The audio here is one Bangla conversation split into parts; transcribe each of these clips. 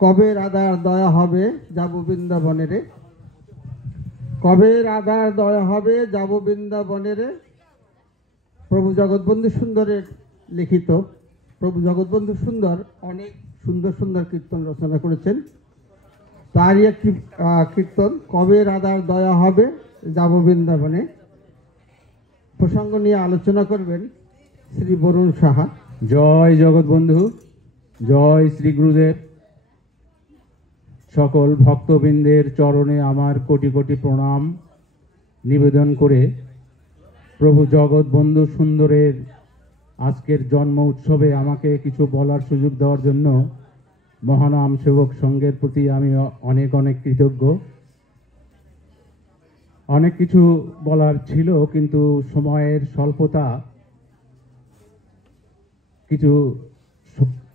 কবে রাধার দয়া হবে যাব বৃন্দাবনে রে, কবে রাধার দয়া হবে যাব বৃন্দাবনে রে। প্রভু জগৎবন্ধু সুন্দরের লিখিত। প্রভু জগৎবন্ধু সুন্দর অনেক সুন্দর সুন্দর কীর্তন রচনা করেছেন। তারই একটি কীর্তন কবে রাধার দয়া হবে যাব বৃন্দাবনে। প্রসঙ্গ নিয়ে আলোচনা করবেন শ্রী বরুণ সাহা। জয় জগৎবন্ধু, জয় শ্রী গুরুদেব। সকল ভক্তবৃন্দের চরণে আমার কোটি কোটি প্রণাম নিবেদন করে প্রভু জগৎবন্ধু সুন্দরের আজকের জন্ম উৎসবে আমাকে কিছু বলার সুযোগ দেওয়ার জন্য মহানাম সেবক সংঘের প্রতি আমি অনেক অনেক কৃতজ্ঞ। অনেক কিছু বলার ছিল, কিন্তু সময়ের স্বল্পতা কিছু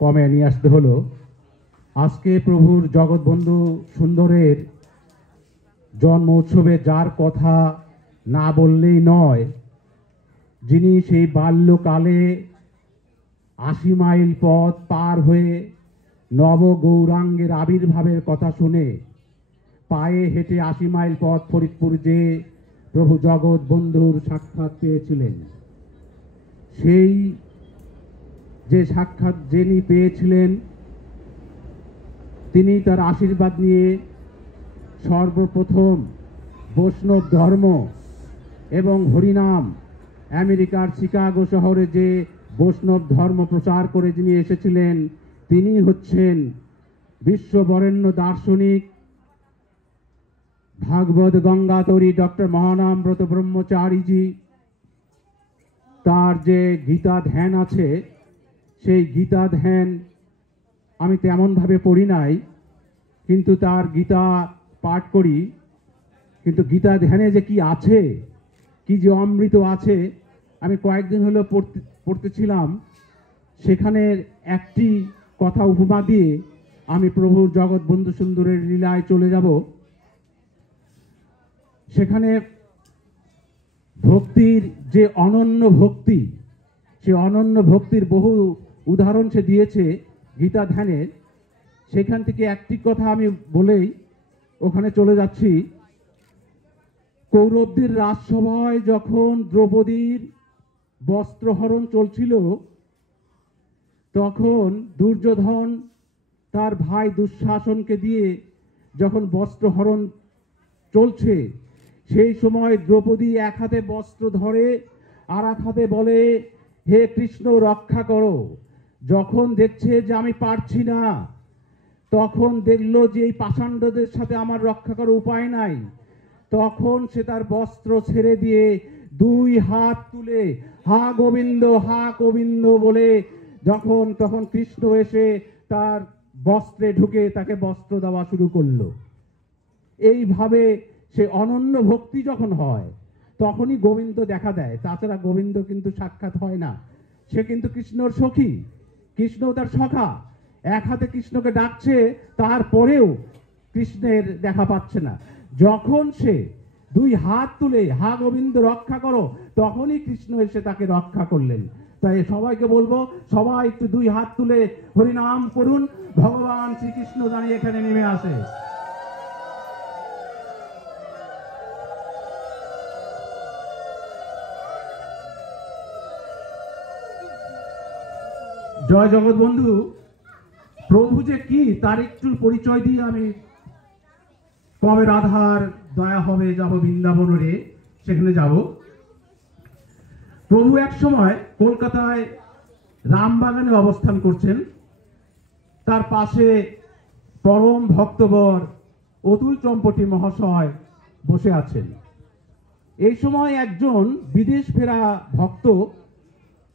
কমে নিয়ে আসতে হলো। আজকে প্রভুর জগৎবন্ধু সুন্দরের জন্ম উৎসবে যার কথা না বললেই নয়, যিনি সেই বাল্যকালে ৮০ মাইল পথ পার হয়ে নব গৌরাঙ্গের আবির্ভাবের কথা শুনে পায়ে হেঁটে ৮০ মাইল পথ ফরিদপুর যে প্রভু জগৎবন্ধুর সাক্ষাৎ পেয়েছিলেন, সেই যে সাক্ষাৎ যিনি পেয়েছিলেন তিনি তার আশীর্বাদ নিয়ে সর্বপ্রথম বৈষ্ণব ধর্ম এবং হরিনাম আমেরিকার শিকাগো শহরে যে বৈষ্ণব ধর্ম প্রচার করে যিনি এসেছিলেন, তিনি হচ্ছেন বিশ্ববরেণ্য দার্শনিক ভাগবত গঙ্গাতরী ডক্টর মহানামব্রত ব্রহ্মচারীজি। তার যে গীতা ধ্যান আছে, সেই গীতা ধ্যান আমি তেমনভাবে পড়ি নাই, কিন্তু তার গীতা পাঠ করি। কিন্তু গীতা ধ্যানে যে কি আছে, কি যে অমৃত আছে, আমি কয়েকদিন হলো পড়তেছিলাম। সেখানে একটি কথা উপমা দিয়ে আমি প্রভুর জগৎবন্ধু সুন্দরের লীলায় চলে যাব। সেখানে ভক্তির যে অনন্য ভক্তি, সে অনন্য ভক্তির বহু উদাহরণ সে দিয়েছে গীতা ধ্যানের। সেখান থেকে একটি কথা আমি বলেই ওখানে চলে যাচ্ছি। কৌরবদের রাজসভায় যখন দ্রৌপদীর বস্ত্রহরণ চলছিল, তখন দুর্যোধন তার ভাই দুঃশাসনকে দিয়ে যখন বস্ত্রহরণ চলছে, সেই সময় দ্রৌপদী এক হাতে বস্ত্র ধরে আর এক হাতে বলে, হে কৃষ্ণ রক্ষা করো। যখন দেখছে যে আমি পারছি না, তখন দেখলো যে এই পাষাণ্ডদের সাথে আমার রক্ষা করার উপায় নাই, তখন সে তার বস্ত্র ছেড়ে দিয়ে দুই হাত তুলে হা গোবিন্দ বলে তখন কৃষ্ণ এসে তার বস্ত্রে ঢুকে তাকে বস্ত্র দেওয়া শুরু করলো। এইভাবে সে অনন্য ভক্তি যখন হয়, তখনই গোবিন্দ দেখা দেয়। তাছাড়া গোবিন্দ কিন্তু সাক্ষাৎ হয় না। সে কিন্তু কৃষ্ণর সখী, কৃষ্ণ তার সখা। এক হাতে কৃষ্ণকে ডাকছে, তারপরেও কৃষ্ণের দেখা পাচ্ছে না। যখন সে দুই হাত তুলে হা গোবিন্দ রক্ষা করো, তখনই কৃষ্ণ এসে তাকে রক্ষা করলেন। তাই সবাইকে বলবো, সবাই একটু দুই হাত তুলে হরিনাম করুন, ভগবান শ্রীকৃষ্ণ জানি এখানে নেমে আসে। জয় জগৎবন্ধু। প্রভু যে কি তার একটু পরিচয় দিয়ে আমি কবে রাধার দয়া হবে যাব বৃন্দাবন রে সেখানে যাব। প্রভু এক সময় কলকাতায় রামবাগানে অবস্থান করছেন। তার পাশে পরম ভক্তবর অতুল চম্পটি মহাশয় বসে আছেন। এই সময় একজন বিদেশ ফেরা ভক্ত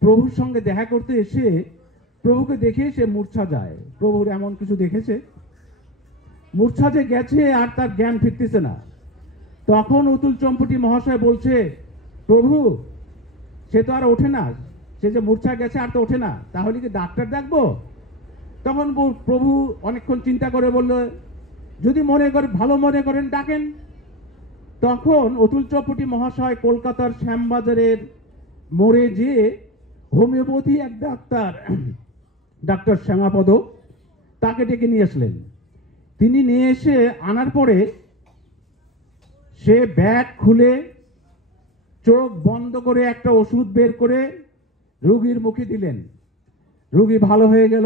প্রভুর সঙ্গে দেখা করতে এসে প্রভুকে দেখে সে মূর্ছা যায়। প্রভুর এমন কিছু দেখেছে, মূর্ছা যে গেছে আর তার জ্ঞান ফিরতেছে না। তখন অতুল চম্পটি মহাশয় বলছে, প্রভু সে তো আর ওঠে না, সে যে মূর্ছা গেছে আর তো ওঠে না, তাহলে কি ডাক্তার ডাকবো? তখন প্রভু অনেকক্ষণ চিন্তা করে বলল, যদি ভালো মনে করেন ডাকেন। তখন অতুল চম্পটি মহাশয় কলকাতার শ্যামবাজারের মোড়ে যেয়ে হোমিওপ্যাথি এক ডাক্তার শ্যামাপদ, তাকে ডেকে নিয়ে আসলেন। তিনি নিয়ে এসে আনার পরে সে ব্যাগ খুলে চোখ বন্ধ করে একটা ওষুধ বের করে রোগীর মুখে দিলেন। রোগী ভালো হয়ে গেল।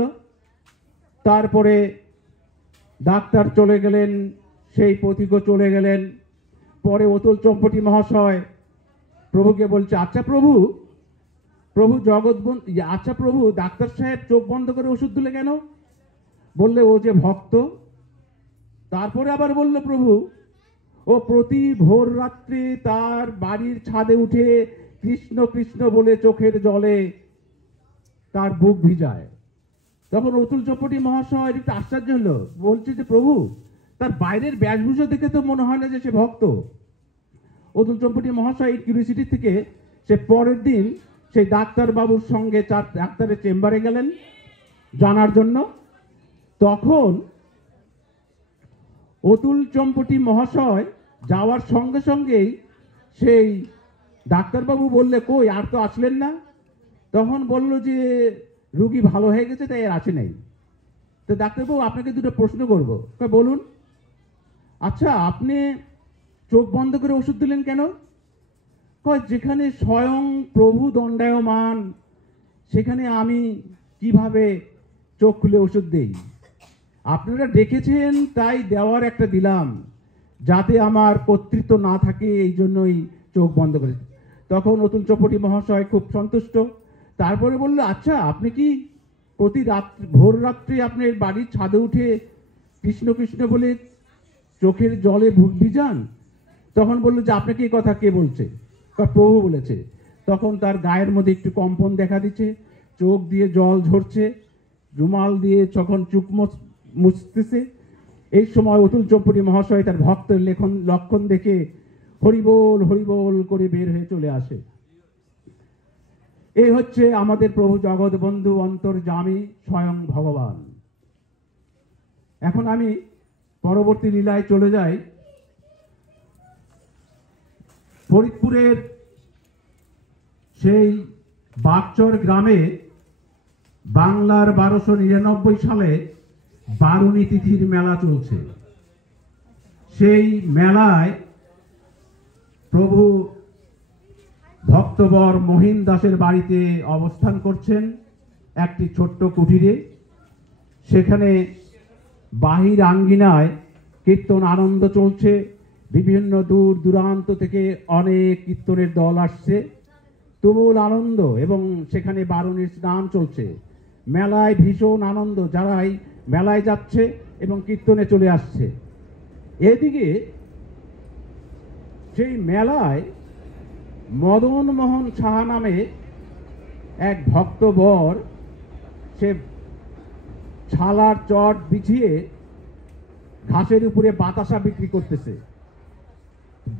তারপরে ডাক্তার চলে গেলেন, সেই পথিকও চলে গেলেন। পরে অতুল চম্পটি মহাশয় প্রভুকে বলছে, আচ্ছা প্রভু, আচ্ছা প্রভু, ডাক্তার সাহেব চোখ বন্ধ করে ওষুধ দিলে কেন? বললে, ও যে ভক্ত। তারপরে আবার বলল প্রভু, ও প্রতি ভোর রাত্রে তার বাড়ির ছাদে উঠে কৃষ্ণ কৃষ্ণ বলে চোখের জলে তার বুক ভিজায়। তখন অতুল চম্পটি মহাশয় একটু আশ্চর্য হলো, বলছে যে প্রভু, তার বাইরের বেশভূষা দেখে তো মনে হয় না যে সে ভক্ত। অতুল চম্পটি মহাশয় কিউরিসিটি থেকে সে পরের দিন সেই ডাক্তারবাবুর সঙ্গে ডাক্তারের চেম্বারে গেলেন জানার জন্য। তখন অতুল চম্পটি মহাশয় যাওয়ার সঙ্গে সঙ্গেই সেই ডাক্তারবাবু বললে, কই আর তো আসলেন না? তখন বলল যে রুগী ভালো হয়ে গেছে, তাই আর আসে নাই। তো ডাক্তারবাবু, আপনাকে দুটো প্রশ্ন করব। বলুন। আচ্ছা, আপনি চোখ বন্ধ করে ওষুধ দিলেন কেন? যেখানে স্বয়ং প্রভু দণ্ডায়মান, সেখানে আমি কিভাবে চোখ খুলে ওষুধ দেই? আপনারা ডেকেছেন তাই দেওয়ার একটা দিলাম, যাতে আমার কর্তৃত্ব না থাকে, এই জন্যই চোখ বন্ধ করে। তখন অতুল চম্পটি মহাশয় খুব সন্তুষ্ট। তারপরে বলল, আচ্ছা, আপনি কি প্রতি ভোর রাত্রে আপনার বাড়ির ছাদে উঠে কৃষ্ণ কৃষ্ণ বলে চোখের জলে বুক ভিজান? তখন বলল যে আপনাকে এই কথা কে বলছে? প্রভু বলেছে। তখন তার গায়ের মধ্যে একটু কম্পন দেখা দিচ্ছে, চোখ দিয়ে জল ঝরছে, রুমাল দিয়ে যখন চুপ মুছতেছে। এই সময় অতুল চম্পটি মহাশয় তার ভক্তের লক্ষণ দেখে হরিবোল হরিবোল করে বের হয়ে চলে আসে। এই হচ্ছে আমাদের প্রভু জগৎ বন্ধু অন্তর্যামী স্বয়ং ভগবান। এখন আমি পরবর্তী লীলায় চলে যাই। ফরিদপুরের সেই বাগচর গ্রামে বাংলার 1299 সালে বারুণী তিথির মেলা চলছে। সেই মেলায় প্রভু ভক্তবর মহিন দাসের বাড়িতে অবস্থান করছেন, একটি ছোট্ট কুঠিরে। সেখানে বাহির আঙ্গিনায় কীর্তন আনন্দ চলছে। বিভিন্ন দূর দূরান্ত থেকে অনেক কীর্তনের দল আসছে, তুমুল আনন্দ, এবং সেখানে বারুণীর স্নান চলছে। মেলায় ভীষণ আনন্দ, যারাই মেলায় যাচ্ছে এবং কীর্তনে চলে আসছে। এদিকে সেই মেলায় মদন মোহন সাহা নামে এক ভক্তবর, সে ছালার চট বিছিয়ে ঘাসের উপরে বাতাসা বিক্রি করতেছে।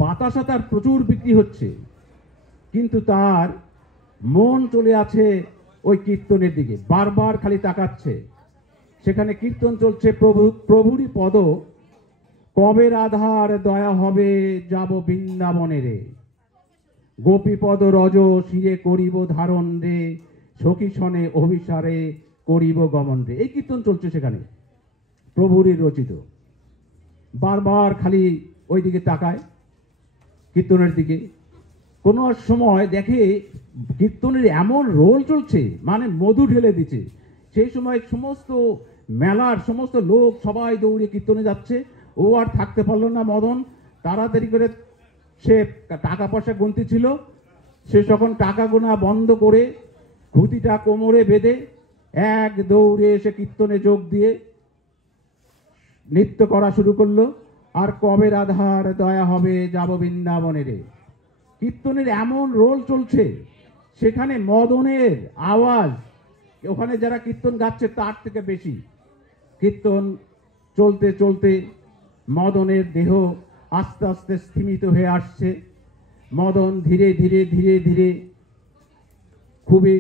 বাতাসা তার প্রচুর বিক্রি হচ্ছে, কিন্তু তার মন চলে আছে ওই কীর্তনের দিকে, বারবার খালি তাকাচ্ছে। সেখানে কীর্তন চলছে, প্রভুরই পদ, কবে রাধার দয়া হবে যাব বৃন্দাবনে রে, গোপীপদ রজ শিরে করিব ধারণ রে, সখী সনে অভিসারে করিব গমন রে। এই কীর্তন চলছে সেখানে, প্রভুরই রচিত। বারবার খালি ওই দিকে তাকায়, কীর্তনের দিকে। কোনো সময় দেখে কীর্তনের এমন রোল চলছে, মানে মধু ঢেলে দিচ্ছে। সেই সময় সমস্ত মেলার সমস্ত লোক সবাই দৌড়ে কীর্তনে যাচ্ছে। ও আর থাকতে পারলো না মদন, তাড়াতাড়ি করে সে টাকা পয়সা গুনতে ছিল। সে যখন টাকা গোনা বন্ধ করে খুঁতিটা কোমরে বেঁধে এক দৌড়ে এসে কীর্তনে যোগ দিয়ে নৃত্য করা শুরু করলো। আর কবে রাধার দয়া হবে যাব বৃন্দাবনে রে। কীর্তনের এমন রোল চলছে, সেখানে মদনের আওয়াজ ওখানে যারা কীর্তন গাচ্ছে তার থেকে বেশি। কীর্তন চলতে চলতে মদনের দেহ আস্তে আস্তে স্থিমিত হয়ে আসছে। মদন ধীরে ধীরে ধীরে ধীরে খুবই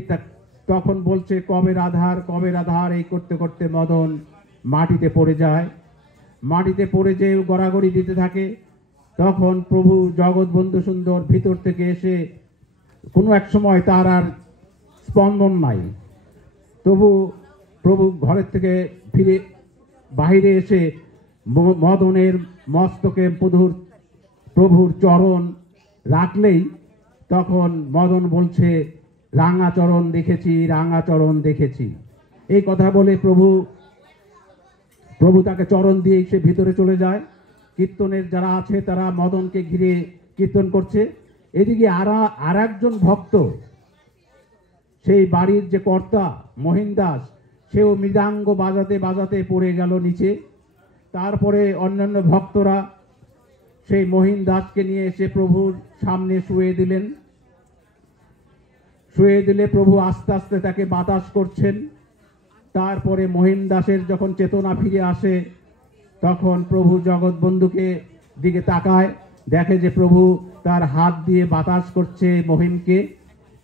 তখন বলছে কবে রাধার, এই করতে করতে মদন মাটিতে পড়ে যায়। মাটিতে পড়ে যে গড়াগড়ি দিতে থাকে। তখন প্রভু জগৎবন্ধু সুন্দর ভিতর থেকে এসে, কোনো এক সময় তার আর স্পন্দন নাই, তবু প্রভু ঘরের থেকে ফিরে বাইরে এসে মদনের মস্তকে প্রভুর চরণ রাখলেই তখন মদন বলছে, রাঙাচরণ দেখেছি, রাঙাচরণ দেখেছি। এই কথা বলে প্রভু তাকে চরণ দিয়ে সে ভিতরে চলে যায়। কীর্তনের যারা আছে তারা মদনকে ঘিরে কীর্তন করছে। এদিকে আর একজন ভক্ত, সেই বাড়ির যে কর্তা মহিন দাস, সেও মৃদাঙ্গ বাজাতে বাজাতে পড়ে গেল নিচে। তারপরে অন্যান্য ভক্তরা সেই মহিন দাসকে নিয়ে এসে প্রভুর সামনে শুয়ে দিলে প্রভু আস্তে আস্তে তাকে বাতাস করছেন। তারপরে মহিন দাসের যখন চেতনা ফিরে আসে, তখন প্রভু জগৎবন্ধুকে দিকে তাকায়, দেখে যে প্রভু তার হাত দিয়ে বাতাস করছে মহিমকে।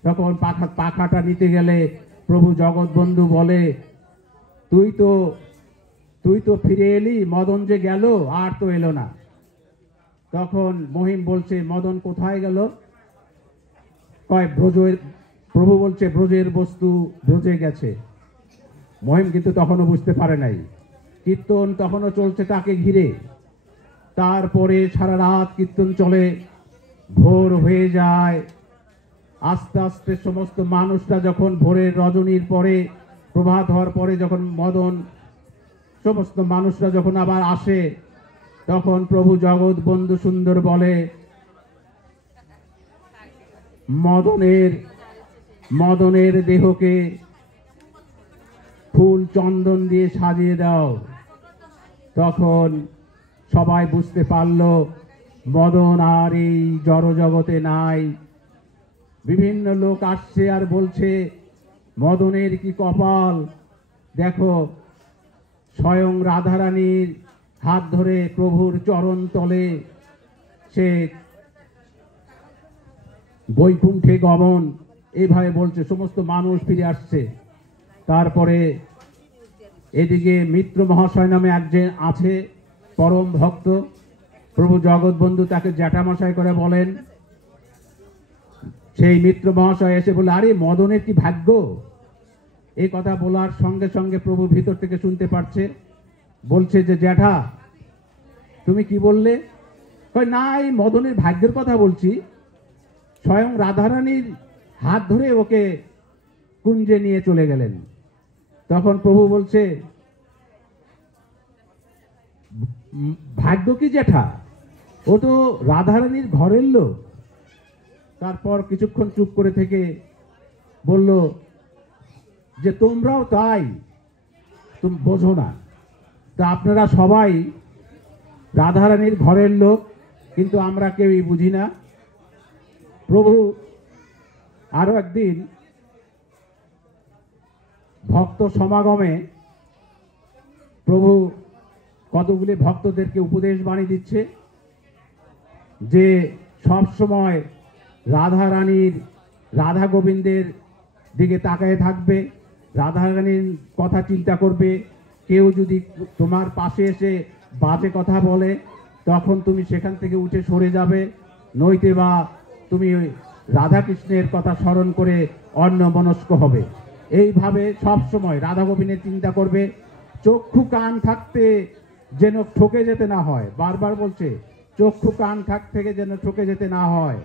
তখন পাখাটা নিতে গেলে প্রভু জগৎবন্ধু বলে, তুই তো ফিরে এলি, মদন যে গেল আর তো এলো না। তখন মহিম বলছে, মদন কোথায় গেল? প্রভু বলছে, ব্রজের বস্তু ব্রজে গেছে। মহিম কিন্তু তখনও বুঝতে পারে নাই। কীর্তন তখনও চলছে তাকে ঘিরে। তারপরে সারা রাত কীর্তন চলে, ভোর হয়ে যায়। আস্তে আস্তে সমস্ত মানুষরা যখন ভোরের রজনীর পরে, প্রভাত হওয়ার পরে যখন সমস্ত মানুষরা যখন আবার আসে, তখন প্রভু জগৎবন্ধু সুন্দর বলে, মদনের দেহকে ফুল চন্দন দিয়ে সাজিয়ে দাও। তখন সবাই বুঝতে পারল মদন আর এই জড় জগতে নাই। বিভিন্ন লোক আসছে আর বলছে, মদনের কি কপাল, দেখো স্বয়ং রাধারানীর হাত ধরে প্রভুর চরণ তলে সে বৈকুণ্ঠে গমন। এইভাবে বলছে, সমস্ত মানুষ ফিরে আসছে। তারপরে এদিকে মিত্র মহাশয় নামে একজন আছে, পরম ভক্ত। প্রভু জগৎবন্ধু তাকে জ্যাঠামশাই করে বলেন। সেই মিত্র মহাশয় এসে বলে, আরে মদনের কি ভাগ্য। এই কথা বলার সঙ্গে সঙ্গে প্রভু ভিতর থেকে শুনতে পাচ্ছে, বলছে যে, জ্যাঠা তুমি কি বললে? কয়, না, এই মদনের ভাগ্যের কথা বলছি। স্বয়ং রাধারানীর হাত ধরে ওকে কুঞ্জে নিয়ে চলে গেলেন। তখন প্রভু বলছে, ভাগ্য কি জ্যাঠা, ও তো রাধারানীর ঘরের লোক। তারপর কিছুক্ষণ চুপ করে থেকে বলল যে, তোমরাও তাই, তুমি বোঝো না। তা আপনারা সবাই রাধারানীর ঘরের লোক, কিন্তু আমরা কেউই বুঝি না। প্রভু আরো একদিন ভক্ত সমাগমে প্রভু কতগুলি ভক্তদেরকে উপদেশ বাণী দিচ্ছে যে সব সময় রাধা গোবিন্দের দিকে তাকায় থাকবে, রাধারানীর কথা চিন্তা করবে। কেউ যদি তোমার পাশে এসে বাজে কথা বলে, তখন তুমি সেখান থেকে উঠে সরে যাবে, নইতে বা তুমি রাধাকৃষ্ণের কথা স্মরণ করে অন্যমনস্ক হবে। এইভাবে সব সময় রাধা গোবিন্দের চিন্তা করবে। চক্ষু কান থাকতে যেন ঠকে যেতে না হয়, বারবার বলছে, চক্ষু কান থাক থেকে যেন ঠকে যেতে না হয়।